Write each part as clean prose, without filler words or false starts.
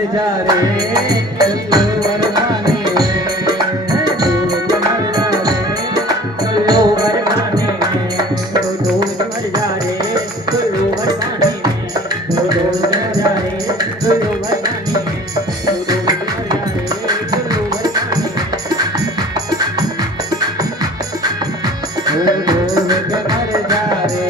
मर जा रे चुल्लू भर पानी डूब के मर जा रे चुल्लू भर पानी डूब के मर जा रे चुल्लू भर पानी डूब के मर जा रे चुल्लू भर पानी डूब के मर जा रे चुल्लू भर पानी डूब के मर जा रे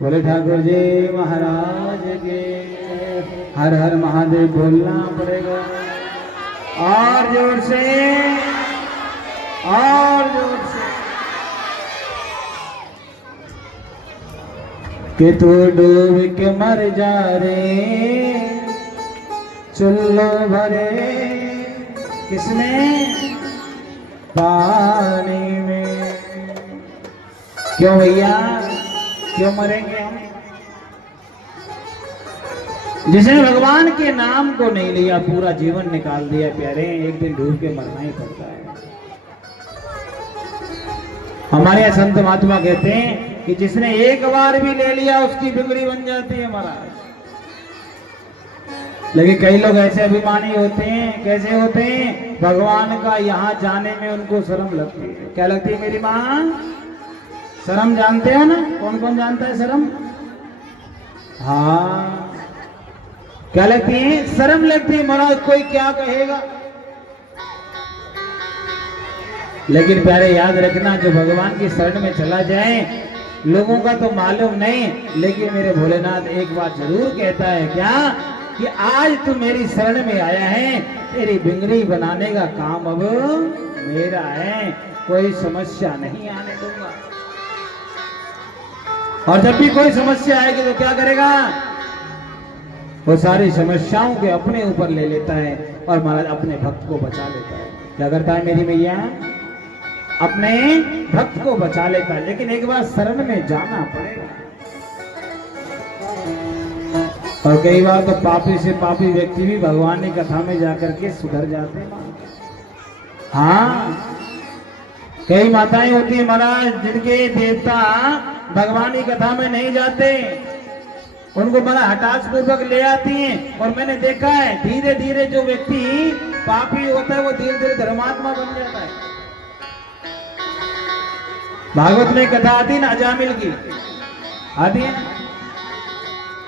बोले ठाकुर जी महाराज के हर हर महादेव बोलना पड़ेगा और जोर से कि तू डूब के मर जा रे चुल्लू भरे किसमें पानी में। क्यों भैया क्यों मरेंगे हम? जिसने भगवान के नाम को नहीं लिया पूरा जीवन निकाल दिया प्यारे, एक दिन डूब के मरना ही पड़ता है। हमारे यहाँ संत महात्मा कहते हैं कि जिसने एक बार भी ले लिया उसकी बिगड़ी बन जाती है महाराज। लेकिन कई लोग ऐसे अभिमानी होते हैं, कैसे होते हैं, भगवान का यहाँ जाने में उनको शर्म लगती है। क्या लगती है मेरी माँ? शर्म जानते हो ना? कौन कौन जानता है शर्म? हाँ, क्या लगती है? शर्म लगती है महाराज, कोई क्या कहेगा। लेकिन प्यारे याद रखना, जो भगवान की शरण में चला जाए, लोगों का तो मालूम नहीं, लेकिन मेरे भोलेनाथ एक बात जरूर कहता है, क्या कि आज तू मेरी शरण में आया है, तेरी बिंगड़ी बनाने का काम अब मेरा है, कोई समस्या नहीं आने दूंगा। और जब भी कोई समस्या आएगी तो क्या करेगा? वो सारी समस्याओं के अपने ऊपर ले लेता है और महाराज अपने भक्त को बचा लेता है। क्या करता है मेरी मैया? अपने भक्त को बचा लेता है, लेकिन एक बार शरण में जाना पड़ेगा। और कई बार तो पापी से पापी व्यक्ति भी भगवान की कथा में जाकर के सुधर जाते हैं। हाँ, कई माताएं होती है महाराज, जिनके देवता भगवान की कथा में नहीं जाते, उनको बड़ा हठात पूर्वक ले आती हैं। और मैंने देखा है धीरे धीरे जो व्यक्ति पापी होता है वो धीरे धीरे धर्मात्मा बन जाता है। भागवत में कथा आती ना अजामिल की, आती है ना?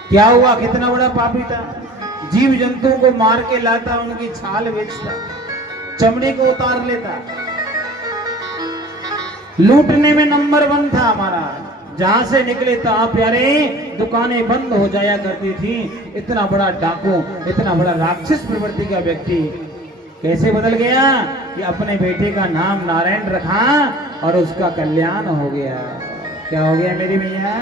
क्या हुआ? कितना बड़ा पापी था, जीव जंतुओं को मार के लाता, उनकी छाल बेचता, चमड़ी को उतार लेता, लूटने में नंबर 1 था हमारा। जहां से निकले तो आप प्यारे दुकानें बंद हो जाया करती थी। इतना बड़ा डाकू, इतना बड़ा राक्षस प्रवृत्ति का व्यक्ति कैसे बदल गया कि अपने बेटे का नाम नारायण रखा और उसका कल्याण हो गया। क्या हो गया मेरी मैया?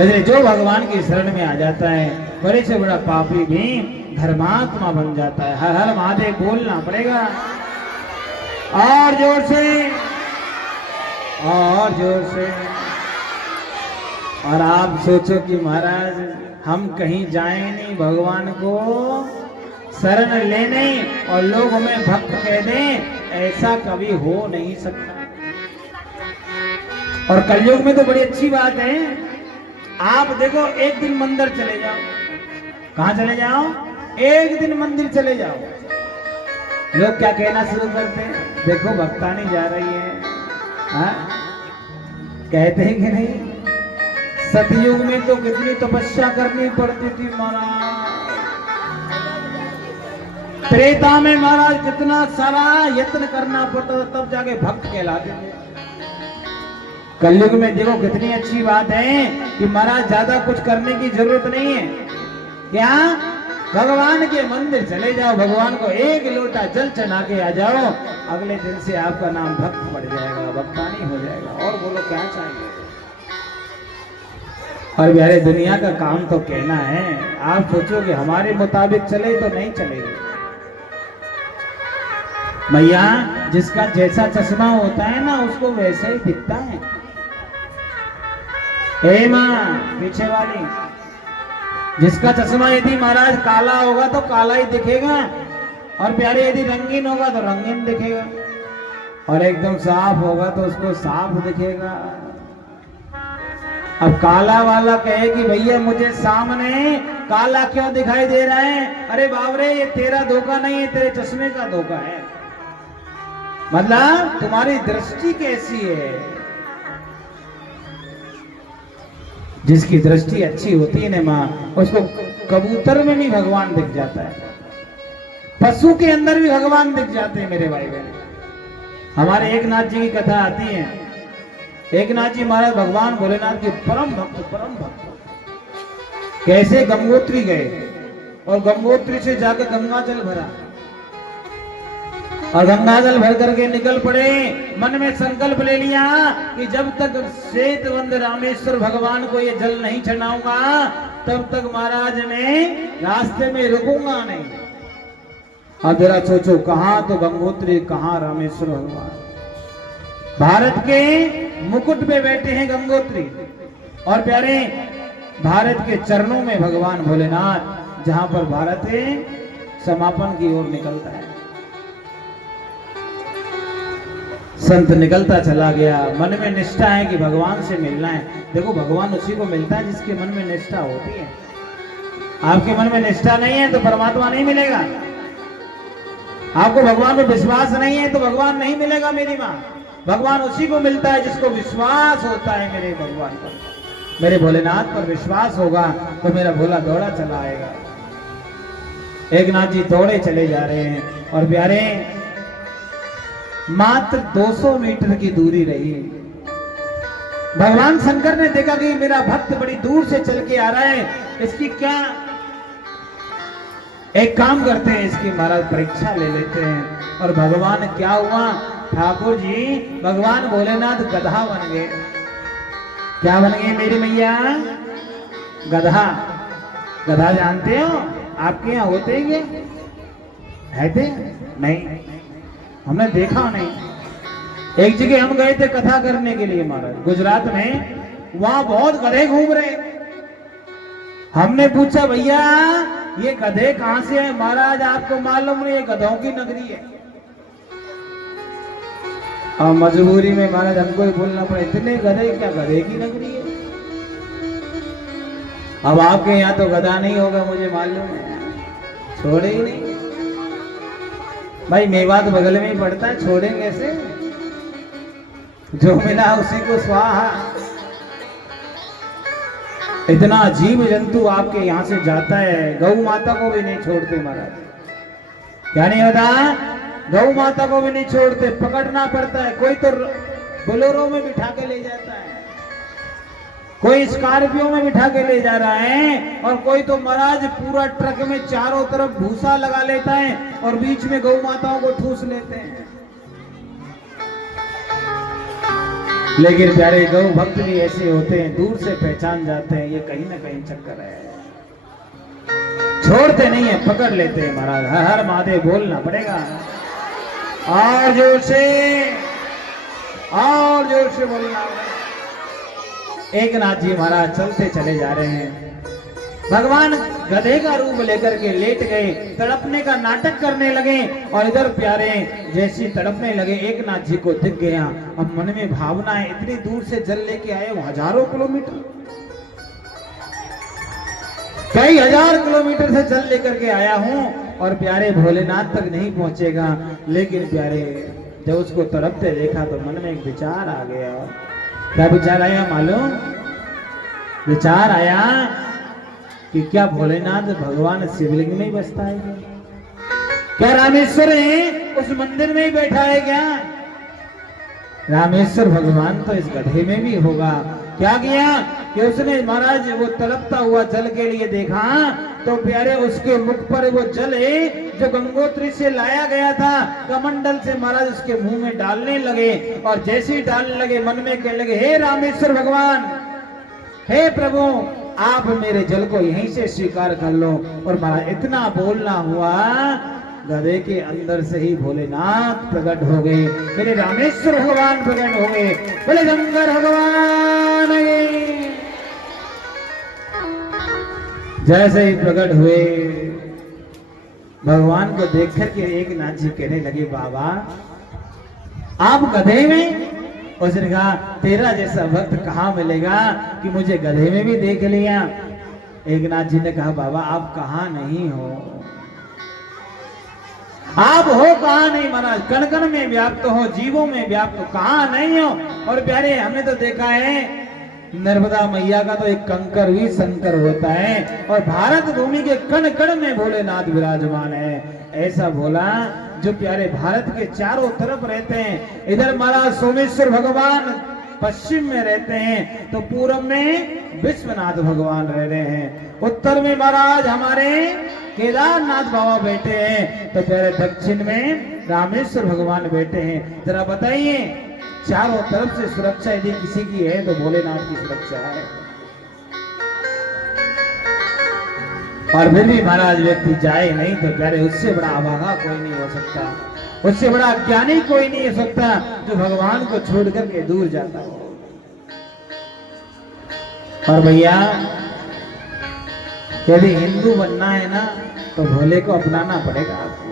जो भगवान की शरण में आ जाता है, बड़े से बड़ा पापी भी धर्मात्मा बन जाता है। हर हर महादेव बोलना पड़ेगा और जोर से, और जोर से। और आप सोचो कि महाराज हम कहीं जाएं नहीं भगवान को शरण लेने और लोग हमें भक्त कह दें, ऐसा कभी हो नहीं सकता। और कलयुग में तो बड़ी अच्छी बात है, आप देखो एक दिन मंदिर चले जाओ। कहां चले जाओ? एक दिन मंदिर चले जाओ, लोग क्या कहना शुरू करते हैं? देखो भक्तानी जा रही है। हाँ? कहते हैं कि नहीं? सतयुग में तो कितनी तपस्या करनी पड़ती थी महाराज, त्रेता में महाराज कितना सारा यत्न करना पड़ता था, तब जाके भक्त कहलाते थे। कलयुग में देखो कितनी अच्छी बात है कि महाराज ज्यादा कुछ करने की जरूरत नहीं है। क्या? भगवान के मंदिर चले जाओ, भगवान को एक लोटा जल चढ़ा के आ जाओ, अगले दिन से आपका नाम भक्त पड़ जाएगा, भक्तानी हो जाएगा। और बोलो क्या चाहिए? और प्यारे दुनिया का काम तो कहना है। आप सोचो कि हमारे मुताबिक चले तो नहीं चलेगी भैया। जिसका जैसा चश्मा होता है ना, उसको वैसा ही दिखता है। ए माँ पीछे वाली, जिसका चश्मा यदि महाराज काला होगा तो काला ही दिखेगा, और प्यारे यदि रंगीन होगा तो रंगीन दिखेगा, और एकदम साफ होगा तो उसको साफ दिखेगा। अब काला वाला कहे कि भैया मुझे सामने काला क्यों दिखाई दे रहा है? अरे बाबरे, ये तेरा धोखा नहीं है, तेरे चश्मे का धोखा है। मतलब तुम्हारी दृष्टि कैसी है? जिसकी दृष्टि अच्छी होती है ना माँ, उसको कबूतर में भी भगवान दिख जाता है, पशु के अंदर भी भगवान दिख जाते हैं मेरे भाई बहन। हमारे एक नाथ जी की कथा आती है। एक नाथ जी महाराज भगवान भोलेनाथ के परम भक्त कैसे गंगोत्री गए, और गंगोत्री से जाकर गंगा जल भरा, और गंगा जल भर करके निकल पड़े। मन में संकल्प ले लिया कि जब तक श्वेतवंद रामेश्वर भगवान को ये जल नहीं चढ़ाऊंगा तब तक महाराज मैं रास्ते में रुकूंगा नहीं। अब जरा सोचो, कहां तो गंगोत्री, कहां रामेश्वर भगवान। भारत के मुकुट पे बैठे हैं गंगोत्री, और प्यारे भारत के चरणों में भगवान भोलेनाथ, जहां पर भारत समापन की ओर निकलता है। संत निकलता चला गया, मन में निष्ठा है कि भगवान से मिलना है। देखो भगवान उसी को मिलता है जिसके मन में निष्ठा होती है। आपके मन में निष्ठा नहीं है तो परमात्मा नहीं मिलेगा। आपको भगवान में विश्वास नहीं है तो भगवान नहीं मिलेगा मेरी माँ। भगवान उसी को मिलता है जिसको विश्वास होता है मेरे भगवान पर, मेरे भोलेनाथ पर विश्वास होगा तो मेरा भोला दौड़ा चला आएगा। एक नाथ जी दौड़े चले जा रहे हैं, और प्यारे मात्र 200 मीटर की दूरी रही। भगवान शंकर ने देखा कि मेरा भक्त बड़ी दूर से चल के आ रहा है, इसकी क्या, एक काम करते हैं, इसकी महाराज परीक्षा ले लेते हैं। और भगवान क्या हुआ ठाकुर जी, भगवान भोलेनाथ गधा बन गए। क्या बन गए मेरी मैया? गधा। गधा जानते हो आपके यहाँ होते हैं? है थे? नहीं, हमने देखा नहीं। एक जगह हम गए थे कथा करने के लिए महाराज गुजरात में, वहां बहुत गधे घूम रहे। हमने पूछा भैया ये गधे कहां से है? महाराज आपको मालूम नहीं, ये गधों की नगरी है। और मजबूरी में महाराज हमको ही बोलना पड़े, इतने गधे? क्या गधे की नगरी है? अब आपके यहाँ तो गधा नहीं होगा मुझे मालूम है, छोड़े ही नहीं भाई। मेवात बगल में ही पड़ता है, छोड़े कैसे? जो मिला उसी को स्वाहा। इतना जीव जंतु आपके यहाँ से जाता है, गौ माता को भी नहीं छोड़ते महाराज। क्या नहीं होता? गौ माता को भी नहीं छोड़ते, पकड़ना पड़ता है। कोई तो बोलेरो में बिठा के ले जाता है, कोई स्कॉर्पियो में बिठा के ले जा रहा है, और कोई तो महाराज पूरा ट्रक में चारों तरफ भूसा लगा लेता है और बीच में गौ माताओं को ठूस लेते हैं। लेकिन प्यारे गौ भक्त भी ऐसे होते हैं, दूर से पहचान जाते हैं ये कहीं ना कहीं चक्कर है, छोड़ते नहीं है, पकड़ लेते हैं महाराज। हर हर महादेव बोलना पड़ेगा, और जोर से, और जोर से बोलना। एक नाथ जी महाराज चलते चले जा रहे हैं। भगवान गधे का रूप लेकर के लेट गए, तड़पने का नाटक करने लगे, और इधर प्यारे जैसे तड़पने लगे एक नाथ जी को दिख गया। अब मन में भावना है, इतनी दूर से जल लेके आए, हजारों किलोमीटर, कई हजार किलोमीटर से जल लेकर के आया हूं, और प्यारे भोलेनाथ तक नहीं पहुंचेगा। लेकिन प्यारे जब उसको तड़पते देखा तो मन में एक विचार आ गया। क्या विचार आया मालूम? विचार आया कि क्या भोलेनाथ भगवान शिवलिंग में ही बसता है? क्या रामेश्वर है उस मंदिर में ही बैठा है? क्या रामेश्वर भगवान तो इस गधे में भी होगा। क्या किया कि उसने महाराज वो तड़पता हुआ जल के लिए देखा, तो प्यारे उसके मुख पर वो जल है जो गंगोत्री से लाया गया था कमंडल से, महाराज उसके मुंह में डालने लगे। और जैसे ही डालने लगे मन में कहने लगे, हे रामेश्वर भगवान, हे प्रभु, आप मेरे जल को यहीं से स्वीकार कर लो। और महाराज इतना बोलना हुआ, गधे के अंदर से ही भोलेनाथ प्रकट हो गए, मेरे रामेश्वर भगवान प्रकट हो गए। बोले शंकर भगवान। जैसे ही प्रकट हुए भगवान को देख करके एक नाथ जी कहने लगे, बाबा आप गधे में? उसने कहा तेरा जैसा भक्त कहाँ मिलेगा कि मुझे गधे में भी देख लिया। एक नाथ जी ने कहा, बाबा आप कहाँ नहीं हो, आप हो कहाँ नहीं महाराज, कण कण में व्याप्त हो, जीवों में व्याप्त हो, कहाँ नहीं हो। और प्यारे हमने तो देखा है नर्मदा मैया का तो एक कंकर भी शंकर होता है और भारत भूमि के कण कण में भोलेनाथ विराजमान है। ऐसा भोला जो प्यारे भारत के चारों तरफ रहते हैं। इधर महाराज सोमेश्वर भगवान पश्चिम में रहते हैं तो पूर्व में विश्वनाथ भगवान रह रहे हैं, उत्तर में महाराज हमारे केदारनाथ बाबा बैठे हैं तो प्यारे दक्षिण में रामेश्वर भगवान बैठे हैं। जरा बताइए चारों तरफ से सुरक्षा यदि किसी की है तो भोलेनाथ की सुरक्षा है। और फिर भी महाराज व्यक्ति जाए नहीं तो प्यारे उससे बड़ा अभागा कोई नहीं हो सकता, उससे बड़ा ज्ञानी कोई नहीं हो सकता जो भगवान को छोड़ करके दूर जाता हो। और भैया यदि हिंदू बनना है ना तो भोले को अपनाना पड़ेगा आपको।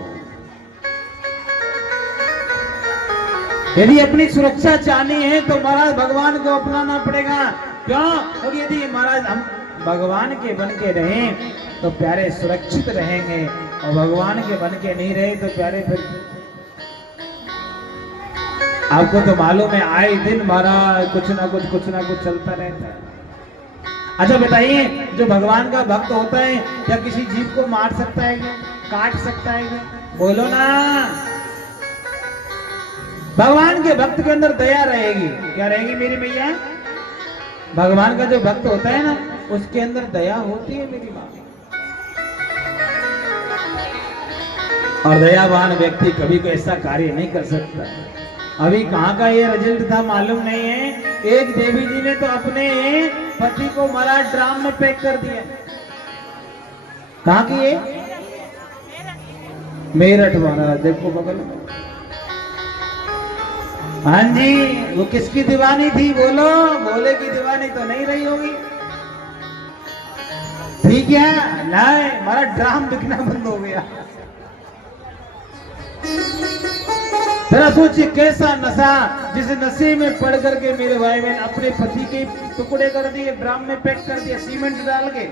यदि अपनी सुरक्षा चाहनी है तो महाराज भगवान को अपनाना पड़ेगा। क्यों? क्योंकि यदि महाराज हम भगवान के बन के रहें तो प्यारे सुरक्षित रहेंगे और भगवान के बन के नहीं रहे तो प्यारे फिर आपको तो मालूम है आए दिन महाराज कुछ ना कुछ चलता रहता है। अच्छा बताइए जो भगवान का भक्त होता है क्या किसी जीव को मार सकता है क्या, काट सकता है क्या? बोलो ना। भगवान के भक्त के अंदर दया रहेगी, क्या रहेगी मेरी मैया? भगवान का जो भक्त होता है ना उसके अंदर दया होती है मेरी माँ। और दयावान व्यक्ति कभी कोई ऐसा कार्य नहीं कर सकता। अभी कहाँ का ये रिजल्ट था मालूम नहीं है। एक देवी जी ने तो अपने पति को मारा, ड्राम में पैक कर दिया। कहाँ की है? मेरठ महाराज, देखो बगल में। हाँ जी, वो किसकी दीवानी थी बोलो? भोले की दीवानी तो नहीं रही होगी। ठीक है, नहीं हमारा ड्राम बिकना बंद हो गया। जरा सोचिए कैसा नशा, जिस नशे में पड़ करके मेरे भाई बहन अपने पति के टुकड़े कर दिए, ड्राम में पैक कर दिया सीमेंट डाल के,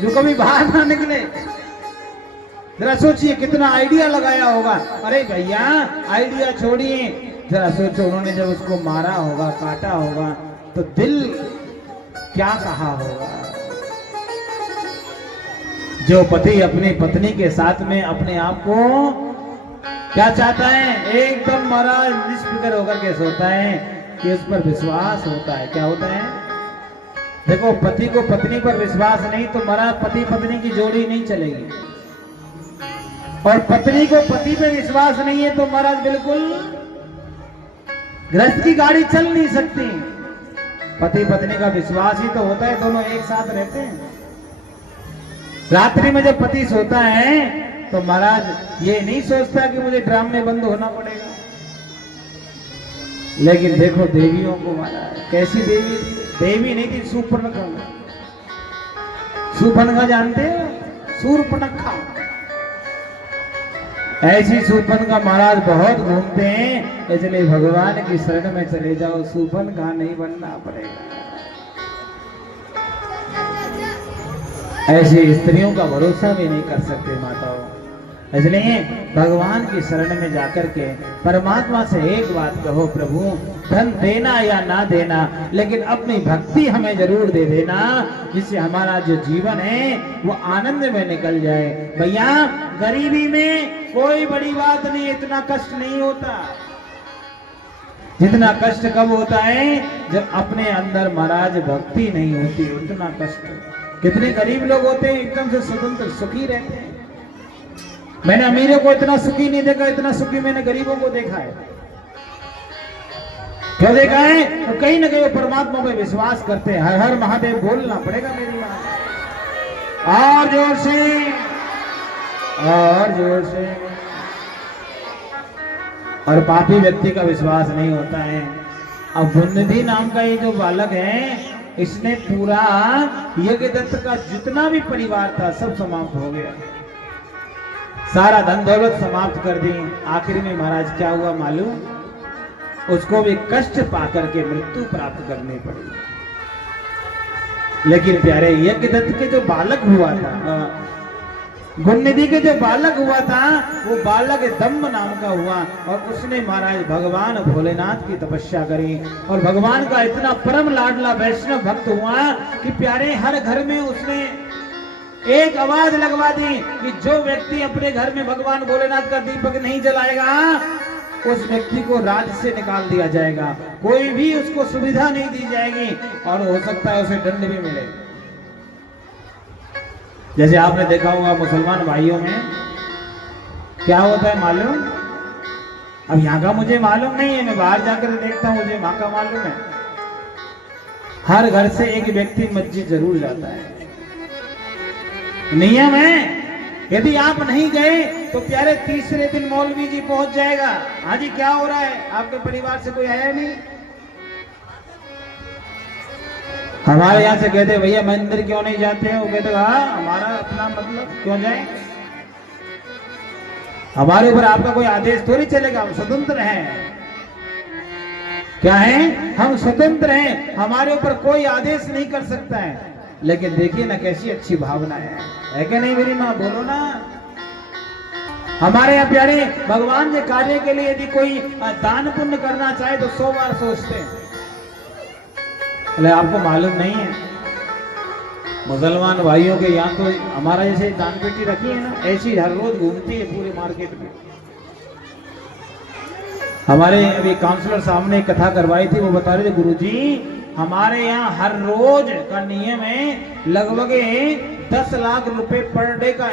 जो कभी बाहर ना निकले। जरा सोचिए कितना आइडिया लगाया होगा। अरे भैया आइडिया छोड़िए, जरा सोचो उन्होंने जब उसको मारा होगा, काटा होगा तो दिल क्या कहा होगा। जो पति अपनी पत्नी के साथ में अपने आप को क्या चाहता है, एकदम महाराज निष्फिक्र होकर के सोता है कि उस पर विश्वास होता है। क्या होता है? देखो पति को पत्नी पर विश्वास नहीं तो महाराज पति पत्नी की जोड़ी नहीं चलेगी, और पत्नी को पति पे विश्वास नहीं है तो महाराज बिल्कुल गृहस्थ की गाड़ी चल नहीं सकती। पति पत्नी का विश्वास ही तो होता है, दोनों एक साथ रहते हैं। रात्रि में जब पति सोता है तो महाराज ये नहीं सोचता कि मुझे ड्राम में बंद होना पड़ेगा। लेकिन देखो देवियों को महाराज, कैसी देवी? देवी नहीं थी, सूर्पणखा। सूर्पणखा जानते हो? सूर्पणखा। ऐसी सूर्पणखा महाराज बहुत घूमते हैं, इसलिए भगवान की शरण में चले जाओ, सूर्पणखा नहीं बनना पड़ेगा। ऐसी स्त्रियों का भरोसा भी नहीं कर सकते माताओं। इसलिए भगवान की शरण में जाकर के परमात्मा से एक बात कहो, प्रभु धन देना या ना देना लेकिन अपनी भक्ति हमें जरूर दे देना, जिससे हमारा जो जीवन है वो आनंद में निकल जाए। भैया गरीबी में कोई बड़ी बात नहीं, इतना कष्ट नहीं होता। जितना कष्ट कब होता है जब अपने अंदर महाराज भक्ति नहीं होती, उतना कष्ट। कितने गरीब लोग होते हैं एकदम से स्वतंत्र सुखी रहते हैं। मैंने अमीरों को इतना सुखी नहीं देखा, इतना सुखी मैंने गरीबों को देखा है। क्यों देखा है? तो कहीं ना कहीं वो परमात्मा पे विश्वास करते हैं। हर हर महादेव बोलना पड़ेगा मेरी मां। और जोर से, और जोर से। और पापी व्यक्ति का विश्वास नहीं होता है। अब बुन्नधी नाम का ये जो बालक है इसने पूरा यज्ञदत्त का जितना भी परिवार था सब समाप्त हो गया, सारा धन दौलत समाप्त कर दी। आखिर में महाराज क्या हुआ मालूम, उसको भी कष्ट पाकर के मृत्यु प्राप्त करनी पड़ी। लेकिन प्यारे यज्ञदत्त के जो बालक हुआ था, गुणनिधि के जो बालक हुआ था, वो बालक दम्भ नाम का हुआ और उसने महाराज भगवान भोलेनाथ की तपस्या करी और भगवान का इतना परम लाडला वैष्णव भक्त हुआ कि प्यारे हर घर में उसने एक आवाज लगवा दी कि जो व्यक्ति अपने घर में भगवान भोलेनाथ का दीपक नहीं जलाएगा उस व्यक्ति को राज्य से निकाल दिया जाएगा, कोई भी उसको सुविधा नहीं दी जाएगी और हो सकता है उसे दंड भी मिले। जैसे आपने देखा होगा मुसलमान भाइयों में क्या होता है मालूम, अब यहाँ का मुझे मालूम नहीं है, मैं बाहर जाकर देखता हूँ, मुझे वहां का मालूम है। हर घर से एक व्यक्ति मस्जिद जरूर जाता है, नियम है। यदि आप नहीं गए तो प्यारे तीसरे दिन मौलवी जी पहुंच जाएगा, हाँ जी क्या हो रहा है, आपके परिवार से कोई आया नहीं। हमारे यहाँ से कहते भैया मंदिर क्यों नहीं जाते हैं, वो कहते हाँ हमारा अपना मतलब क्यों जाए, हमारे ऊपर आपका कोई आदेश थोड़ी चलेगा, हम स्वतंत्र हैं। क्या है, हम स्वतंत्र हैं, हमारे ऊपर कोई आदेश नहीं कर सकता है। लेकिन देखिए ना कैसी अच्छी भावना है कि नहीं मेरी माँ, बोलो ना। हमारे यहाँ प्यारे भगवान के कार्य के लिए यदि कोई दान पुण्य करना चाहे तो 100 बार सोचते हैं। आपको मालूम नहीं है, मुसलमान भाइयों के यहाँ तो हमारा जैसे दान पेटी रखी है ना, ऐसी हर रोज घूमती है पूरे मार्केट में। हमारे अभी काउंसलर साहब ने कथा करवाई थी, वो बता रहे थे गुरुजी हमारे यहाँ हर रोज का नियम है लगभग 10 लाख रुपए पर डे का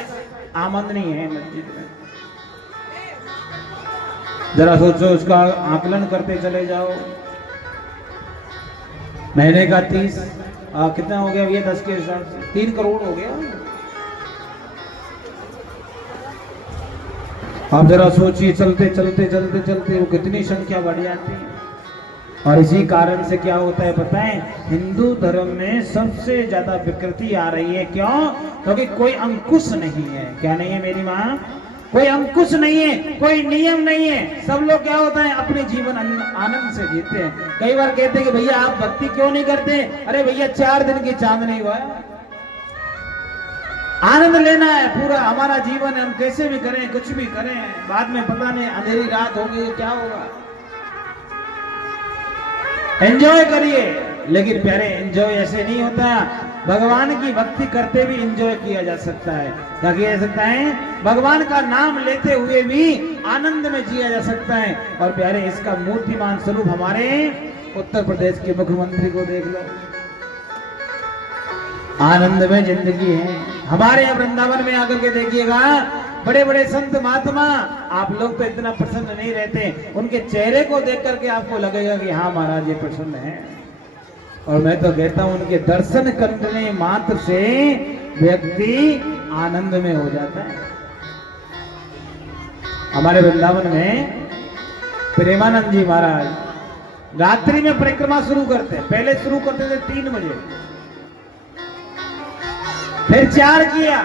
आमदनी है मस्जिद में। जरा सोचो, उसका आकलन करते चले जाओ, महीने का 30 कितना हो गया, ये 10 के हिसाब से 3 करोड़ हो गया। आप जरा सोचिए, चलते चलते चलते चलते वो कितनी संख्या बढ़ जाती है। और इसी कारण से क्या होता है पता है, हिंदू धर्म में सबसे ज्यादा विकृति आ रही है। क्यों? क्योंकि कोई अंकुश नहीं है। क्या नहीं है मेरी माँ? कोई अंकुश नहीं है, कोई नियम नहीं है। सब लोग क्या होता है अपने जीवन आनंद से जीते हैं। कई बार कहते हैं कि भैया आप भक्ति क्यों नहीं करते? अरे भैया 4 दिन की चांदनी हुआ है, आनंद लेना है पूरा हमारा जीवन, हम कैसे भी करें कुछ भी करें, बाद में पता नहीं अंधेरी रात होगी क्या होगा। एंजॉय करिए, लेकिन प्यारे एंजॉय ऐसे नहीं होता। भगवान की भक्ति करते भी एंजॉय किया जा सकता है। क्या किया जा सकता है? भगवान का नाम लेते हुए भी आनंद में जिया जा सकता है। और प्यारे इसका मूर्तिमान स्वरूप हमारे उत्तर प्रदेश के मुख्यमंत्री को देख लो, आनंद में जिंदगी है। हमारे यहाँ वृंदावन में आकर के देखिएगा, बड़े बड़े संत महात्मा, आप लोग तो इतना प्रसन्न नहीं रहते, उनके चेहरे को देख करके आपको लगेगा कि हाँ महाराज ये प्रसन्न है। और मैं तो कहता हूं उनके दर्शन करने मात्र से व्यक्ति आनंद में हो जाता है। हमारे वृंदावन में प्रेमानंद जी महाराज रात्रि में परिक्रमा शुरू करते हैं। पहले शुरू करते थे 3 बजे, फिर 4 किया,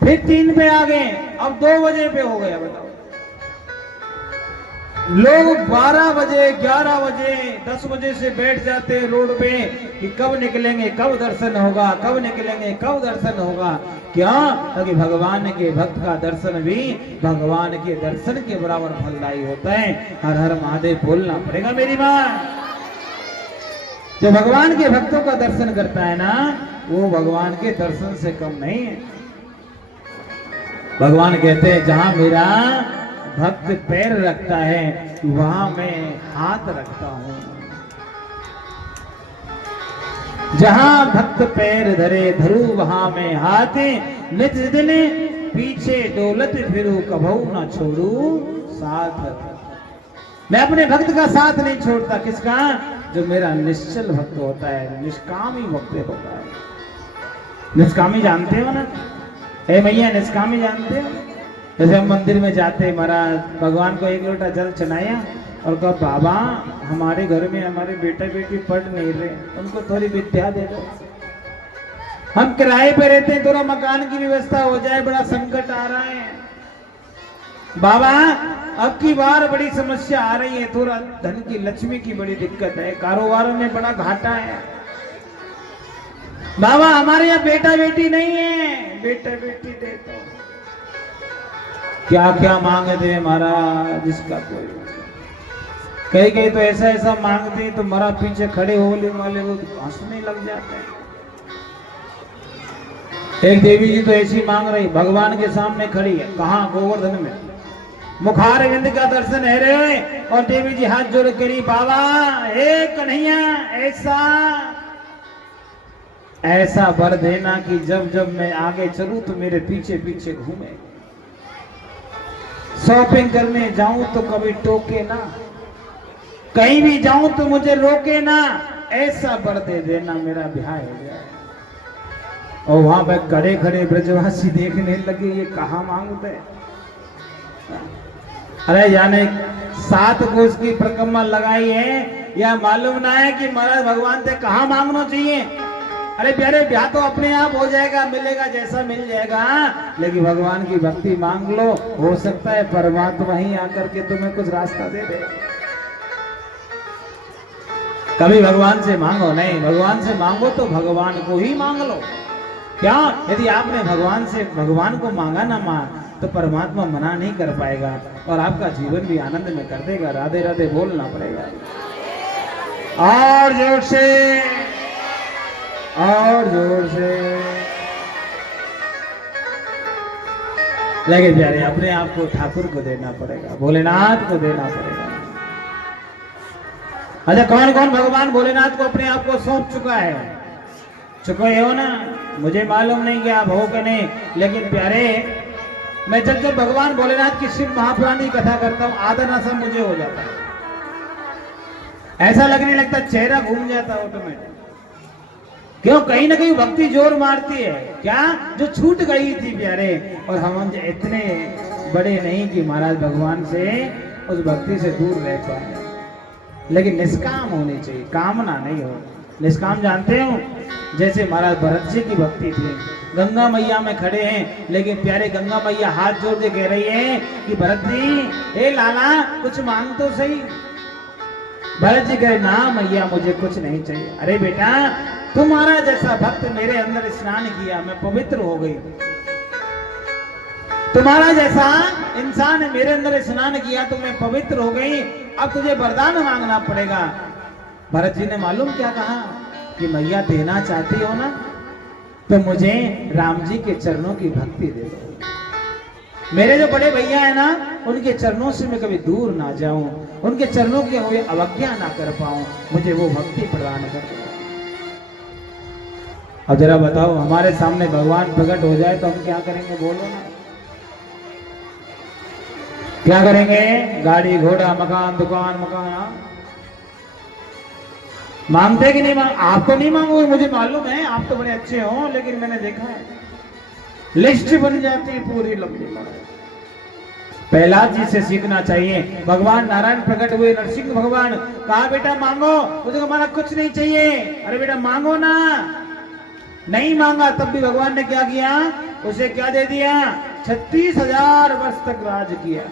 फिर 3 पे आ गए, अब 2 बजे पे हो गया। बताओ, लोग 12 बजे 11 बजे 10 बजे से बैठ जाते हैं रोड पे कि कब निकलेंगे, कब दर्शन होगा, कब निकलेंगे, कब दर्शन होगा। क्यों? क्योंकि भगवान के भक्त का दर्शन भी भगवान के दर्शन के बराबर फलदायी होता है। हर हर महादेव बोलना पड़ेगा मेरी माँ। जो भगवान के भक्तों का दर्शन करता है ना, वो भगवान के दर्शन से कम नहीं है। भगवान कहते हैं जहां मेरा भक्त पैर रखता है वहां मैं हाथ रखता हूं। जहां भक्त पैर धरे धरू वहां मैं हाथ, नित दिन पीछे डोलत फिरू कभू ना छोड़ू साथ। मैं अपने भक्त का साथ नहीं छोड़ता। किसका? जो मेरा निश्चल भक्त होता है, निष्कामी भक्त होता है। निष्कामी जानते हो ना? हे भैया निष्कामी जानते हो? जैसे हम मंदिर में जाते, महाराज भगवान को 1 लोटा जल चढ़ाया, और कहा बाबा हमारे घर में हमारे बेटा बेटी पढ़ नहीं रहे, उनको थोड़ी विद्या दे दो, हम किराए पे रहते हैं, थोड़ा मकान की व्यवस्था हो जाए, बड़ा संकट आ रहा है बाबा, अब की बार बड़ी समस्या आ रही है, थोड़ा धन की लक्ष्मी की बड़ी दिक्कत है, कारोबारों में बड़ा घाटा है बाबा, हमारे यहाँ बेटा बेटी नहीं है, बेटा बेटी दे दो। क्या क्या मांगते हैं महाराज, जिसका कोई कहीं कहीं तो ऐसा ऐसा मांगते हैं तो मरा पीछे खड़े होने वाले वो हंसने लग जाते हैं। एक देवी जी तो ऐसी मांग रही, भगवान के सामने खड़ी है, कहाँ गोवर्धन में, मुखारविंद का दर्शन है रे, और देवी जी हाथ जोड़ करी, बाबा हे कन्हैया ऐसा वर देना कि जब जब मैं आगे चलूं तो मेरे पीछे पीछे घूमे, शॉपिंग करने जाऊं तो कभी टोके ना, कहीं भी जाऊं तो मुझे रोके ना, ऐसा वर दे देना मेरा ब्याह हो जाए। और वहां पे खड़े खड़े ब्रजवासी देखने लगे, ये कहाँ मांगते, अरे यानी 7 कोस की परिक्रमा लगाई है, या मालूम ना है कि महाराज भगवान से कहाँ मांगना चाहिए। अरे प्यारे ब्याह तो अपने आप हो जाएगा, मिलेगा जैसा मिल जाएगा, लेकिन भगवान की भक्ति मांग लो, हो सकता है परमात्मा ही आकर के तुम्हें कुछ रास्ता दे दे। कभी भगवान से मांगो नहीं, भगवान से मांगो तो भगवान को ही मांग लो। क्या यदि आपने भगवान को मांगा ना तो परमात्मा मना नहीं कर पाएगा और आपका जीवन भी आनंद में कर देगा। राधे राधे बोलना पड़ेगा, और जोर से, और जोर से। लेकिन प्यारे अपने आप को ठाकुर को देना पड़ेगा, भोलेनाथ को देना पड़ेगा। अच्छा, कौन कौन भगवान भोलेनाथ को अपने आप को सौंप चुका है? चुके हो ना? मुझे मालूम नहीं कि आप हो कि नहीं, लेकिन प्यारे मैं जब जब भगवान भोलेनाथ की शिव महापुराण की कथा करता हूँ, आधा नशा मुझे हो जाता है, ऐसा लगने लगता चेहरा घूम जाता है ऑटोमेटिक। क्यों? कहीं ना कहीं भक्ति जोर मारती है, क्या जो छूट गई थी प्यारे। और हम इतने बड़े नहीं कि महाराज भगवान से उस भक्ति से दूर रह पाए, लेकिन निष्काम होनी चाहिए, कामना नहीं हो। निष्काम जानते हो, जैसे महाराज भरत जी की भक्ति थी, गंगा मैया में खड़े हैं, लेकिन प्यारे गंगा मैया हाथ जोड़ के कह रही है कि भरत जी, हे लाला कुछ मांग तो सही। भरत जी कहे ना मैया मुझे कुछ नहीं चाहिए। अरे बेटा, तुम्हारा जैसा भक्त मेरे अंदर स्नान किया, मैं पवित्र हो गई। तुम्हारा जैसा इंसान मेरे अंदर स्नान किया तो मैं पवित्र हो गई, अब तुझे वरदान मांगना पड़ेगा। भरत जी ने मालूम क्या कहा कि मैया देना चाहती हो ना तो मुझे राम जी के चरणों की भक्ति दे दो। मेरे जो बड़े भैया है ना, उनके चरणों से मैं कभी दूर ना जाऊं, उनके चरणों की हुए अवज्ञा ना कर पाऊं, मुझे वो भक्ति प्रदान कर दो। अब जरा बताओ, हमारे सामने भगवान प्रकट हो जाए तो हम क्या करेंगे? बोलो ना, क्या करेंगे? गाड़ी घोड़ा मकान दुकान मकान मांगते कि नहीं? आप तो नहीं मांगोगे, मुझे मालूम है, आप तो बड़े अच्छे हो, लेकिन मैंने देखा है लिस्ट बन जाती है पूरी लंबी। प्रहलाद जी से सीखना चाहिए। भगवान नारायण प्रकट हुए, नरसिंह भगवान, कहा बेटा मांगो, मुझे हमारा कुछ नहीं चाहिए। अरे बेटा मांगो ना, नहीं मांगा तब भी भगवान ने क्या किया? उसे क्या दे दिया? 36,000 वर्ष तक राज किया।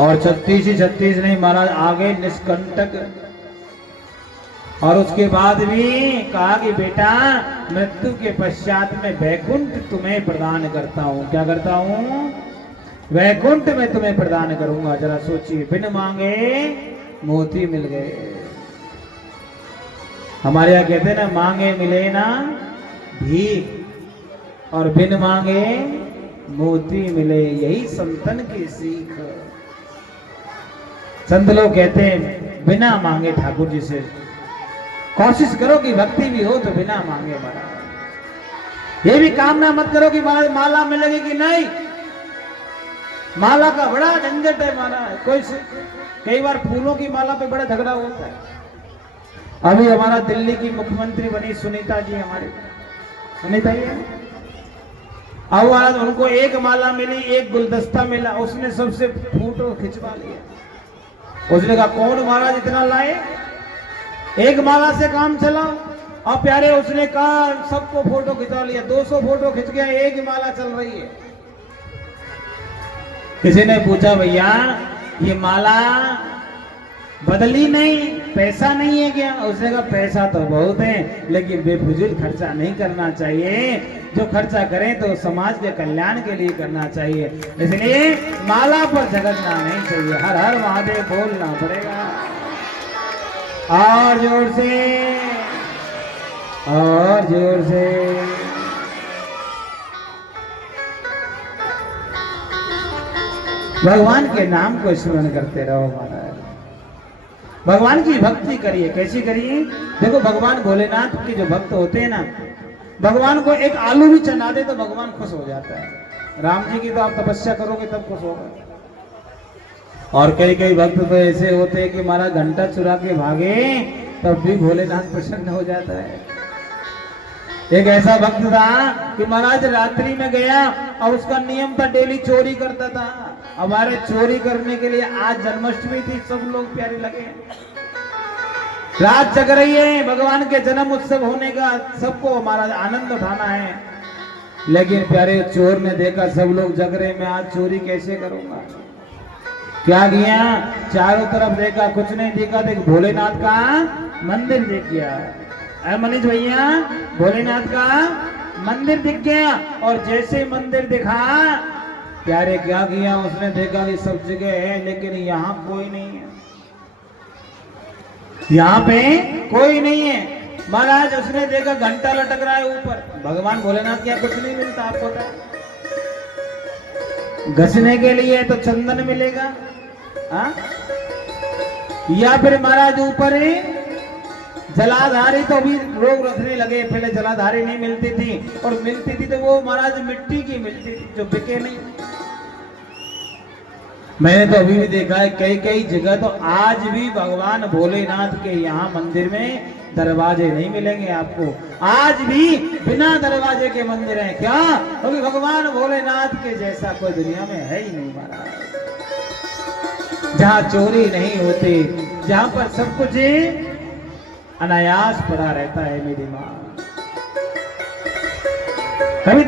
और 36 ही 36 नहीं महाराज, आगे निष्कंटक। और उसके बाद भी कहा कि बेटा मृत्यु के पश्चात में वैकुंठ तुम्हें प्रदान करता हूँ। क्या करता हूँ? वैकुंठ में तुम्हें प्रदान करूंगा। जरा सोचिए, बिन मांगे मोती मिल गए। हमारे यहाँ कहते हैं ना, मांगे मिले ना भीख, और बिन मांगे मोती मिले, यही संतन की सीख। संत लोग कहते हैं बिना मांगे ठाकुर जी से कोशिश करो कि भक्ति भी हो तो बिना मांगे महाराज। ये भी कामना मत करो कि महाराज माला मिलेगी कि नहीं। माला का बड़ा झंझट है महाराज। कई बार फूलों की माला पे बड़ा झगड़ा होता है। अभी हमारा दिल्ली की मुख्यमंत्री बनी सुनीता जी, हमारी सुनीता ही है। अब महाराज उनको एक माला मिली, एक गुलदस्ता मिला, उसने सबसे फोटो खिंचवा लिया। उसने कहा कौन महाराज इतना लाए, एक माला से काम चला। अब प्यारे उसने कहा सबको फोटो खिंचा लिया, 200 फोटो खिंच गया, एक ही माला चल रही है। किसी ने पूछा भैया ये माला बदली नहीं, पैसा नहीं है क्या? उसने कहा पैसा तो बहुत है लेकिन बेफिजूल खर्चा नहीं करना चाहिए, जो खर्चा करें तो समाज के कल्याण के लिए करना चाहिए, इसलिए माला पर झगड़ना नहीं चाहिए। हर हर महादेव बोलना पड़ेगा और जोर से, और जोर से। भगवान के नाम को स्मरण करते रहो महाराज, भगवान की भक्ति करिए। कैसी करिए? देखो भगवान भोलेनाथ के जो भक्त होते हैं ना, भगवान को एक आलू भी चढ़ा दे तो भगवान खुश हो जाता है। राम जी की तो आप तपस्या करोगे तब खुश होगा। और कई कई भक्त तो ऐसे होते हैं कि हमारा घंटा चुरा के भागे तब भी भोलेनाथ प्रसन्न हो जाता है। एक ऐसा भक्त था कि महाराज रात्रि में गया और उसका नियम था डेली चोरी करता था। हमारे चोरी करने के लिए आज जन्माष्टमी थी, सब लोग प्यारे लगे, रात जग रही है, भगवान के जन्म उत्सव होने का सबको महाराज आनंद उठाना है। लेकिन प्यारे चोर ने देखा सब लोग जग रहे, मैं आज चोरी कैसे करूंगा? क्या किया? चारों तरफ देखा, कुछ नहीं दिखा, देख भोलेनाथ का मंदिर दिख गया। अरे मनीष भैया भोलेनाथ का मंदिर दिख गया। और जैसे मंदिर दिखा प्यारे क्या किया उसने, देखा कि सब जगह है लेकिन यहाँ कोई नहीं है, यहाँ पे कोई नहीं है। महाराज उसने देखा घंटा लटक रहा है ऊपर, भगवान भोलेनाथ के यहाँ कुछ नहीं मिलता, आपको पता है। घसने के लिए तो चंदन मिलेगा, हाँ? या फिर महाराज ऊपर है जलाधारी, तो अभी लोग रखने लगे, पहले जलाधारी नहीं मिलती थी, और मिलती थी तो वो महाराज मिट्टी की मिलती थी जो बिके नहीं। मैंने तो अभी भी देखा है कई कई जगह तो आज भी भगवान भोलेनाथ के यहाँ मंदिर में दरवाजे नहीं मिलेंगे आपको, आज भी बिना दरवाजे के मंदिर हैं। क्या? क्योंकि भगवान भोलेनाथ के जैसा कोई दुनिया में है ही नहीं महाराज, जहाँ चोरी नहीं होती, जहाँ पर सब कुछ अनायास पड़ा रहता है। मेरी माँ कभी